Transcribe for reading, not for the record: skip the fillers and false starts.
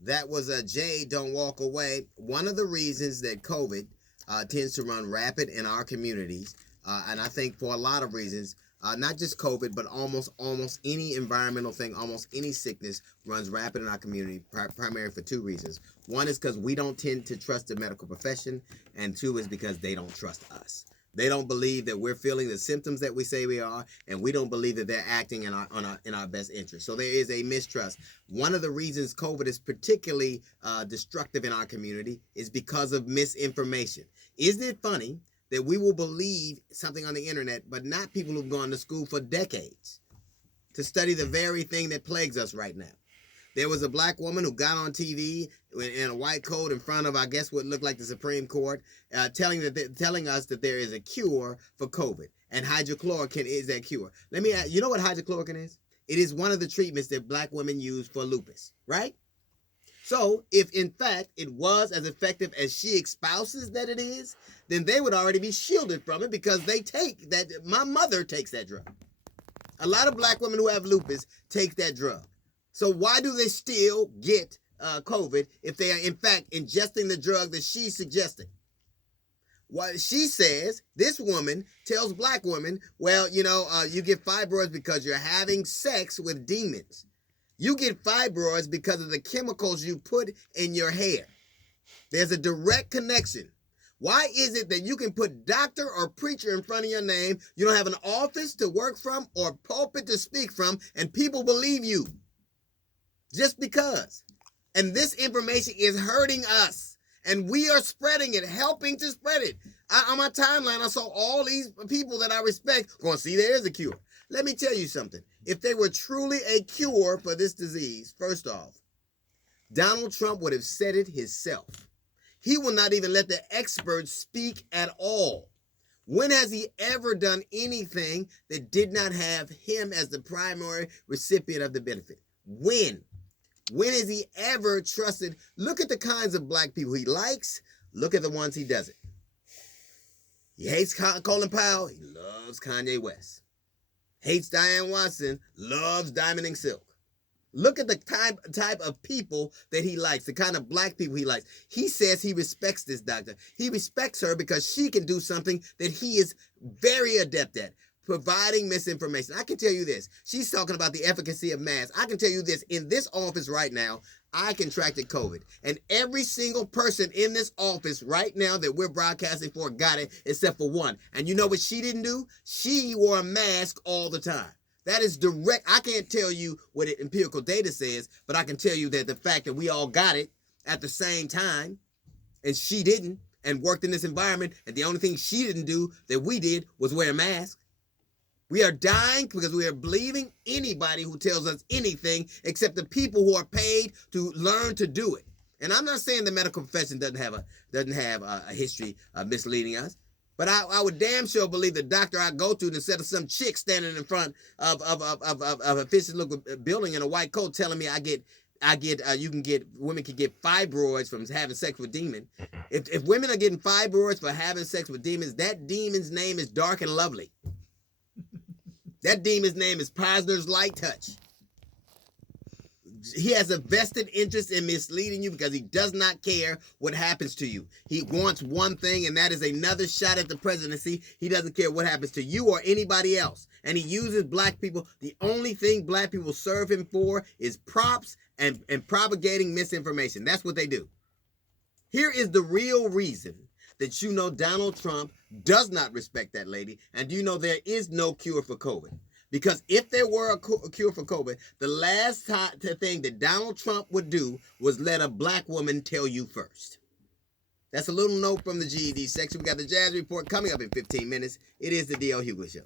That was a Jay, Don't Walk Away. One of the reasons that COVID tends to run rapid in our communities, and I think for a lot of reasons, not just COVID, but almost any environmental thing, almost any sickness runs rapid in our community, primarily for two reasons. One is because we don't tend to trust the medical profession, and two is because they don't trust us. They don't believe that we're feeling the symptoms that we say we are, and we don't believe that they're acting in our best interest. So there is a mistrust. One of the reasons COVID is particularly destructive in our community is because of misinformation. Isn't it funny that we will believe something on the internet, but not people who've gone to school for decades to study the very thing that plagues us right now? There was a black woman who got on TV in a white coat in front of, I guess, what looked like the Supreme Court, telling us that there is a cure for COVID, and hydrochloroquine is that cure. Let me ask, you know what hydrochloroquine is? It is one of the treatments that black women use for lupus, right? So if in fact it was as effective as she espouses that it is, then they would already be shielded from it because they take that. My mother takes that drug. A lot of black women who have lupus take that drug. So why do they still get COVID if they are in fact ingesting the drug that she's suggesting? What she says, this woman tells black women, well, you get fibroids because you're having sex with demons. You get fibroids because of the chemicals you put in your hair. There's a direct connection. Why is it that you can put doctor or preacher in front of your name, you don't have an office to work from or pulpit to speak from, and people believe you? Just because. And this information is hurting us. And we are spreading it, helping to spread it. On my timeline, I saw all these people that I respect going, see, there is a cure. Let me tell you something. If there were truly a cure for this disease, first off, Donald Trump would have said it himself. He will not even let the experts speak at all. When has he ever done anything that did not have him as the primary recipient of the benefit? When? When has he ever trusted? Look at the kinds of black people he likes. Look at the ones he doesn't. He hates Colin Powell. He loves Kanye West. Hates Diane Watson. Loves Diamond and Silk. Look at the type of people that he likes, the kind of black people he likes. He says he respects this doctor. He respects her because she can do something that he is very adept at. Providing misinformation. I can tell you this. She's talking about the efficacy of masks. I can tell you this. In this office right now, I contracted COVID. And every single person in this office right now that we're broadcasting for got it, except for one. And you know what she didn't do? She wore a mask all the time. That is direct. I can't tell you what empirical data says, but I can tell you that the fact that we all got it at the same time, and she didn't, and worked in this environment, and the only thing she didn't do that we did was wear a mask. We are dying because we are believing anybody who tells us anything except the people who are paid to learn to do it. And I'm not saying the medical profession doesn't have a history of misleading us, but I would damn sure believe the doctor I go to instead of some chick standing in front of a fishy-looking building in a white coat telling me women can get fibroids from having sex with demons. If women are getting fibroids for having sex with demons, that demon's name is Dark and Lovely. That demon's name is Posner's Light Touch. He has a vested interest in misleading you because he does not care what happens to you. He wants one thing, and that is another shot at the presidency. He doesn't care what happens to you or anybody else. And he uses black people. The only thing black people serve him for is props and propagating misinformation. That's what they do. Here is the real reason that Donald Trump does not respect that lady, and there is no cure for COVID. Because if there were a cure for COVID, the last thing that Donald Trump would do was let a black woman tell you first. That's a little note from the GED section. We got the Jazz Report coming up in 15 minutes. It is the D.L. Hughley Show.